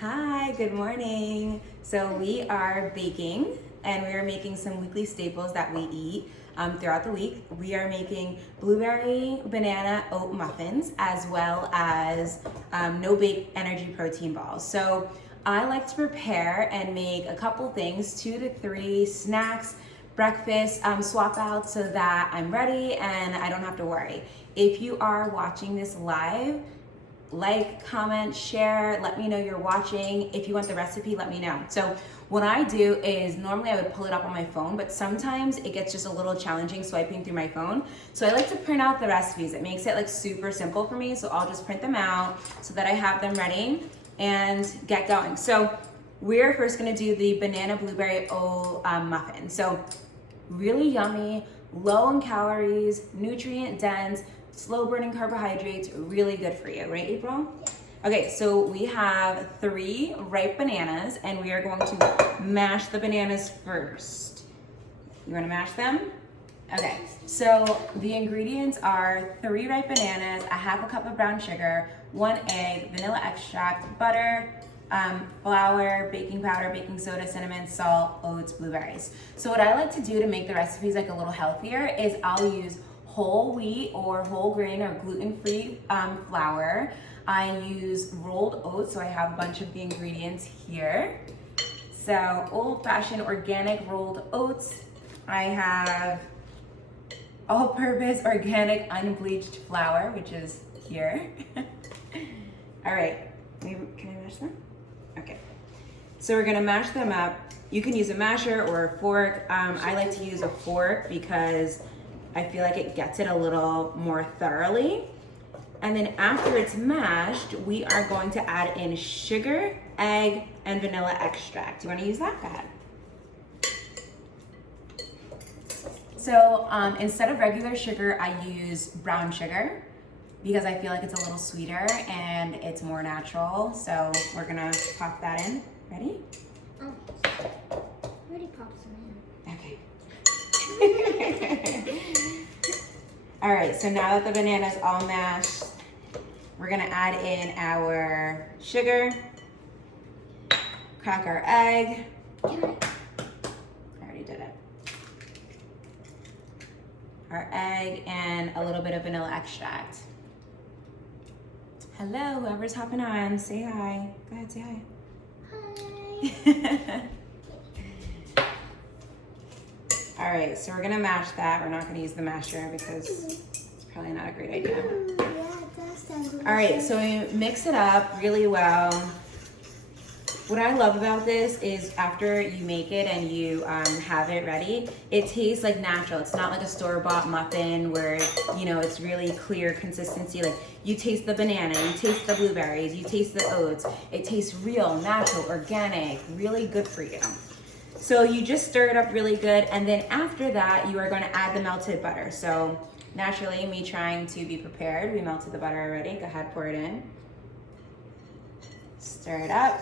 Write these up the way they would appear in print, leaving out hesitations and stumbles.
Hi, good morning. So we are baking and we are making some weekly staples that we eat throughout the week. We are making blueberry banana oat muffins as well as no bake energy protein balls. So I like to prepare and make a couple things, 2 to 3 snacks, breakfast swap out so that I'm ready and I don't have to worry. If you are watching this live, like, comment, share, let me know you're watching. If you want the recipe, let me know. So what I do is normally I would pull it up on my phone, but sometimes it gets just a little challenging swiping through my phone. So I like to print out the recipes. It makes it like super simple for me. So I'll just print them out so that I have them ready and get going. So we're first gonna do the banana blueberry oat muffin. So really yummy, low in calories, nutrient dense, slow burning carbohydrates, really good for you, right, April? Yeah. Okay, so we have 3 ripe bananas and we are going to mash the bananas first. You wanna mash them? Okay, so the ingredients are 3 ripe bananas, a half a cup of brown sugar, 1 egg, vanilla extract, butter, flour, baking powder, baking soda, cinnamon, salt, oats, blueberries. So what I like to do to make the recipes like a little healthier is I'll use whole wheat or whole grain or gluten-free flour. I use rolled oats, so I have a bunch of the ingredients here. So old-fashioned organic rolled oats. I have all-purpose organic unbleached flour, which is here. All right, can I mash them? Okay, so we're gonna mash them up. You can use a masher or a fork. I like to use a fork because I feel like it gets it a little more thoroughly. And then after it's mashed, we are going to add in sugar, egg, and vanilla extract. Do you want to use that? Go ahead. So instead of regular sugar, I use brown sugar because I feel like it's a little sweeter and it's more natural. So we're gonna pop that in. Ready? Oh, already popped some in. Okay. All right, so now that the banana's all mashed, we're gonna add in our sugar, crack our egg. I already did it. Our egg and a little bit of vanilla extract. Hello, whoever's hopping on, say hi. Go ahead, say hi. Hi. All right, so we're gonna mash that. We're not gonna use the masher because it's probably not a great idea. All right, so we mix it up really well. What I love about this is after you make it and you have it ready, it tastes like natural. It's not like a store-bought muffin where, you know, it's really clear consistency. Like you taste the banana, you taste the blueberries, you taste the oats. It tastes real, natural, organic, really good for you. So you just stir it up really good, and then after that, you are gonna add the melted butter. So naturally, me trying to be prepared, we melted the butter already. Go ahead, pour it in. Stir it up.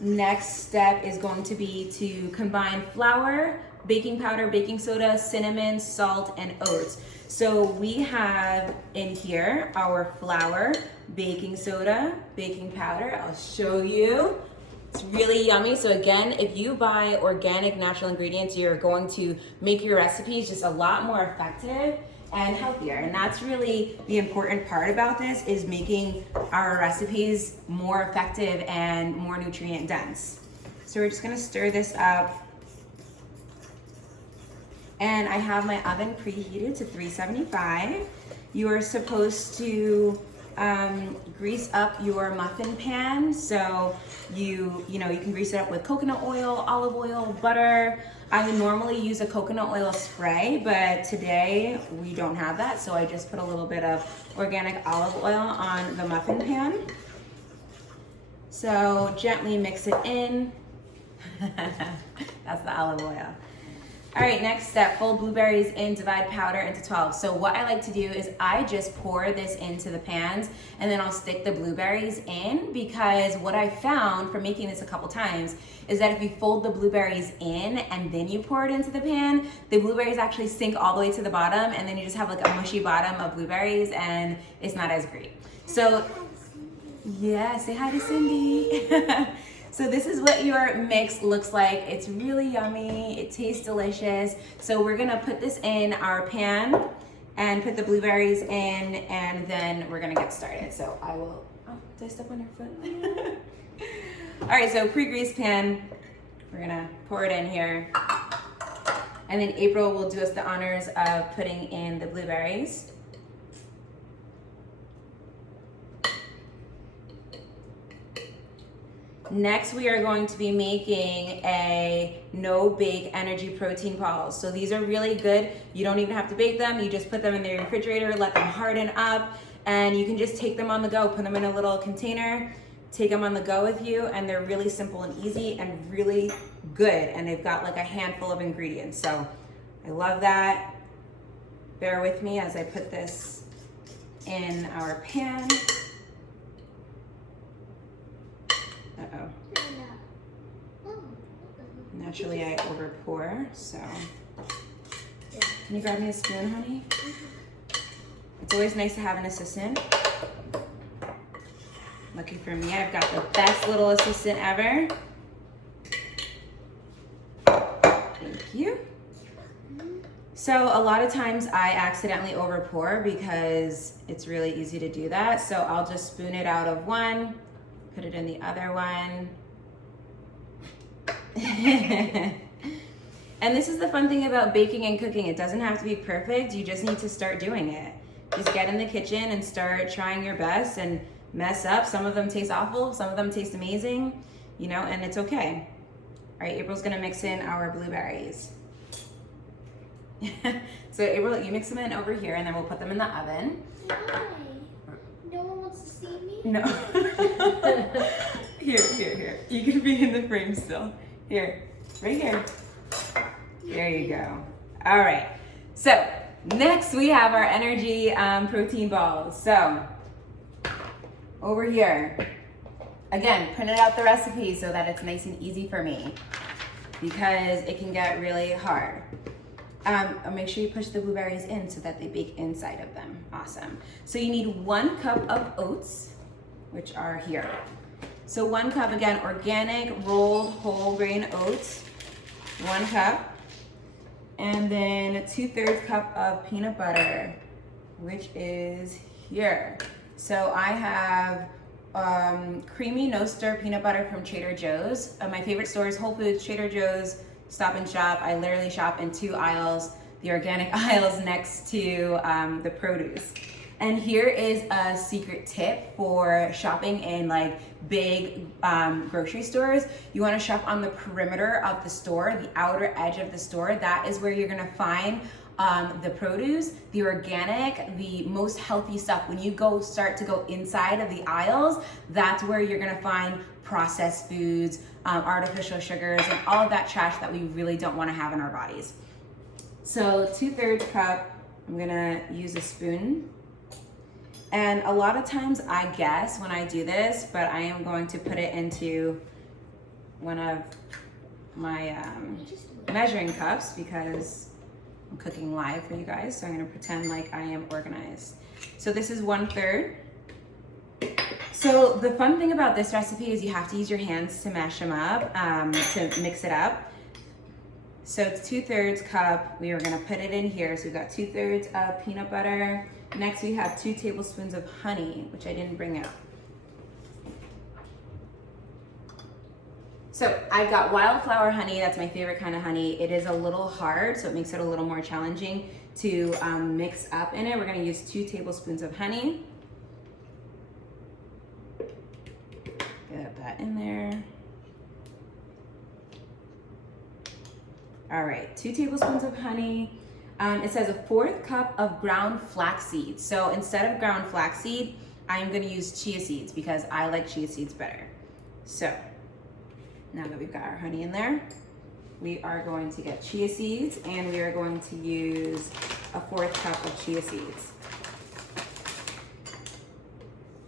Next step is going to be to combine flour, baking powder, baking soda, cinnamon, salt, and oats. So we have in here our flour, baking soda, baking powder. I'll show you. It's really yummy. So again, if you buy organic natural ingredients, you're going to make your recipes just a lot more effective and healthier. And that's really the important part about this, is making our recipes more effective and more nutrient dense. So we're just gonna stir this up. And I have my oven preheated to 375. You are supposed to grease up your muffin pan. So you can grease it up with coconut oil, olive oil, butter. I would normally use a coconut oil spray, but today we don't have that. So I just put a little bit of organic olive oil on the muffin pan. So gently mix it in. That's the olive oil. All right, next step, fold blueberries in, divide powder into 12. So what I like to do is I just pour this into the pans and then I'll stick the blueberries in, because what I found from making this a couple times is that if you fold the blueberries in and then you pour it into the pan, the blueberries actually sink all the way to the bottom and then you just have like a mushy bottom of blueberries and it's not as great. So Yeah, say hi to Cindy. So this is what your mix looks like. It's really yummy. It tastes delicious. So we're gonna put this in our pan and put the blueberries in, and then we're gonna get started. So I will, oh, did I step on your foot? All right, so pre-greased pan, we're gonna pour it in here. And then April will do us the honors of putting in the blueberries. Next, we are going to be making a no-bake energy protein balls. So these are really good. You don't even have to bake them. You just put them in the refrigerator, let them harden up, and you can just take them on the go. Put them in a little container, take them on the go with you, and they're really simple and easy and really good. And they've got like a handful of ingredients. So I love that. Bear with me as I put this in our pan. Uh-oh. Naturally, I over pour, so. Can you grab me a spoon, honey? It's always nice to have an assistant. Lucky for me, I've got the best little assistant ever. Thank you. So a lot of times I accidentally over pour because it's really easy to do that. So I'll just spoon it out of one, put it in the other one. And this is the fun thing about baking and cooking. It doesn't have to be perfect. You just need to start doing it. Just get in the kitchen and start trying your best and mess up. Some of them taste awful. Some of them taste amazing, you know, and it's okay. All right, April's gonna mix in our blueberries. So April, you mix them in over here and then we'll put them in the oven. Why? No one wants to see me? No. Here. You can be in the frame still. Here, right here. There you go. All right. So next we have our energy protein balls. So over here, again, printed out the recipe so that it's nice and easy for me because it can get really hard. Make sure you push the blueberries in so that they bake inside of them. Awesome. So you need 1 cup of oats, which are here. So 1 cup, again, organic rolled whole grain oats, 1 cup. And then 2/3 cup of peanut butter, which is here. So I have creamy no stir peanut butter from Trader Joe's. My favorite store is Whole Foods, Trader Joe's, Stop and Shop. I literally shop in 2 aisles, the organic aisles next to the produce. And here is a secret tip for shopping in like big grocery stores. You want to shop on the perimeter of the store, the outer edge of the store. That is where you're gonna find the produce, the organic, the most healthy stuff. When you start to go inside of the aisles, that's where you're gonna find processed foods, artificial sugars, and all of that trash that we really don't want to have in our bodies. So 2/3 cup, I'm gonna use a spoon. And a lot of times I guess when I do this, but I am going to put it into one of my measuring cups because I'm cooking live for you guys. So I'm gonna pretend like I am organized. So this is 1/3. So the fun thing about this recipe is you have to use your hands to mash them up, to mix it up. So it's 2/3 cup. We are gonna put it in here. So we've got 2/3 of peanut butter. Next we have 2 tablespoons of honey, which I didn't bring out. So I've got wildflower honey. That's my favorite kind of honey. It is a little hard, so it makes it a little more challenging to mix up in it. We're gonna use 2 tablespoons of honey. Get that in there. All right, 2 tablespoons of honey. It says a 1/4 cup of ground flaxseed. So instead of ground flaxseed, I'm gonna use chia seeds because I like chia seeds better. So now that we've got our honey in there, we are going to get chia seeds and we are going to use a 1/4 cup of chia seeds.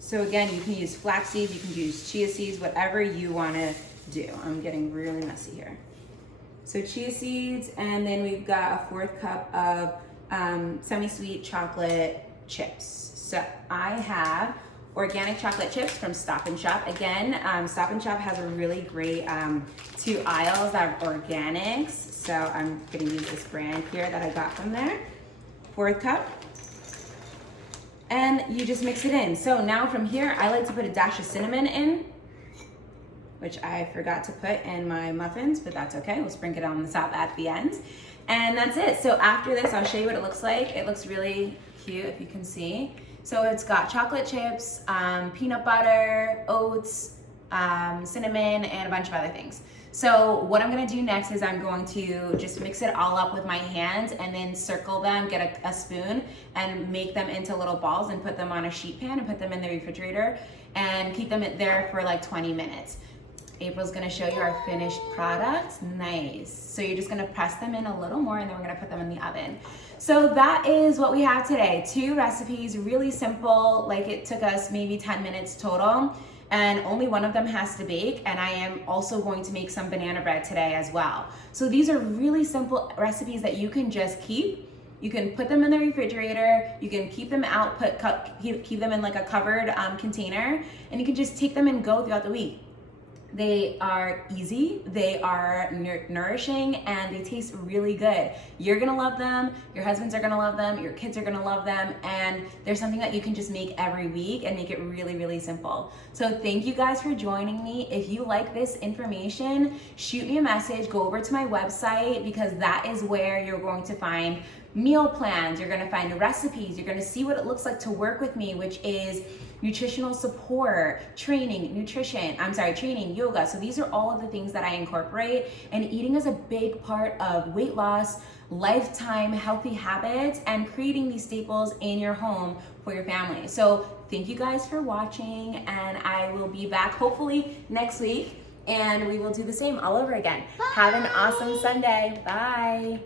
So again, you can use flax seeds, you can use chia seeds, whatever you wanna do. I'm getting really messy here. So chia seeds, and then we've got a 1/4 cup of semi-sweet chocolate chips. So I have organic chocolate chips from Stop and Shop. Again, Stop and Shop has a really great 2 aisles that are organics. So I'm gonna use this brand here that I got from there. 1/4 cup. And you just mix it in. So now from here, I like to put a dash of cinnamon in, which I forgot to put in my muffins, but that's okay. We'll sprinkle it on the top at the end. And that's it. So after this, I'll show you what it looks like. It looks really cute, if you can see. So it's got chocolate chips, peanut butter, oats, cinnamon, and a bunch of other things. So what I'm gonna do next is I'm going to just mix it all up with my hands and then circle them, get a spoon, and make them into little balls and put them on a sheet pan and put them in the refrigerator and keep them there for like 20 minutes. April's gonna show you our finished product. Nice. So you're just gonna press them in a little more and then we're gonna put them in the oven. So that is what we have today. 2 recipes, really simple, like it took us maybe 10 minutes total, and only one of them has to bake, and I am also going to make some banana bread today as well. So these are really simple recipes that you can just keep. You can put them in the refrigerator, you can keep them out, keep them in like a covered container, and you can just take them and go throughout the week. They are easy, they are nourishing, and they taste really good. You're gonna love them, your husbands are gonna love them, your kids are gonna love them, and there's something that you can just make every week and make it really, really simple. So thank you guys for joining me. If you like this information, shoot me a message, go over to my website, because that is where you're going to find meal plans, you're gonna find recipes, you're gonna see what it looks like to work with me, which is nutritional support, training, yoga. So these are all of the things that I incorporate, and eating is a big part of weight loss, lifetime healthy habits, and creating these staples in your home for your family. So thank you guys for watching, and I will be back hopefully next week, and we will do the same all over again. Bye. Have an awesome Sunday. Bye.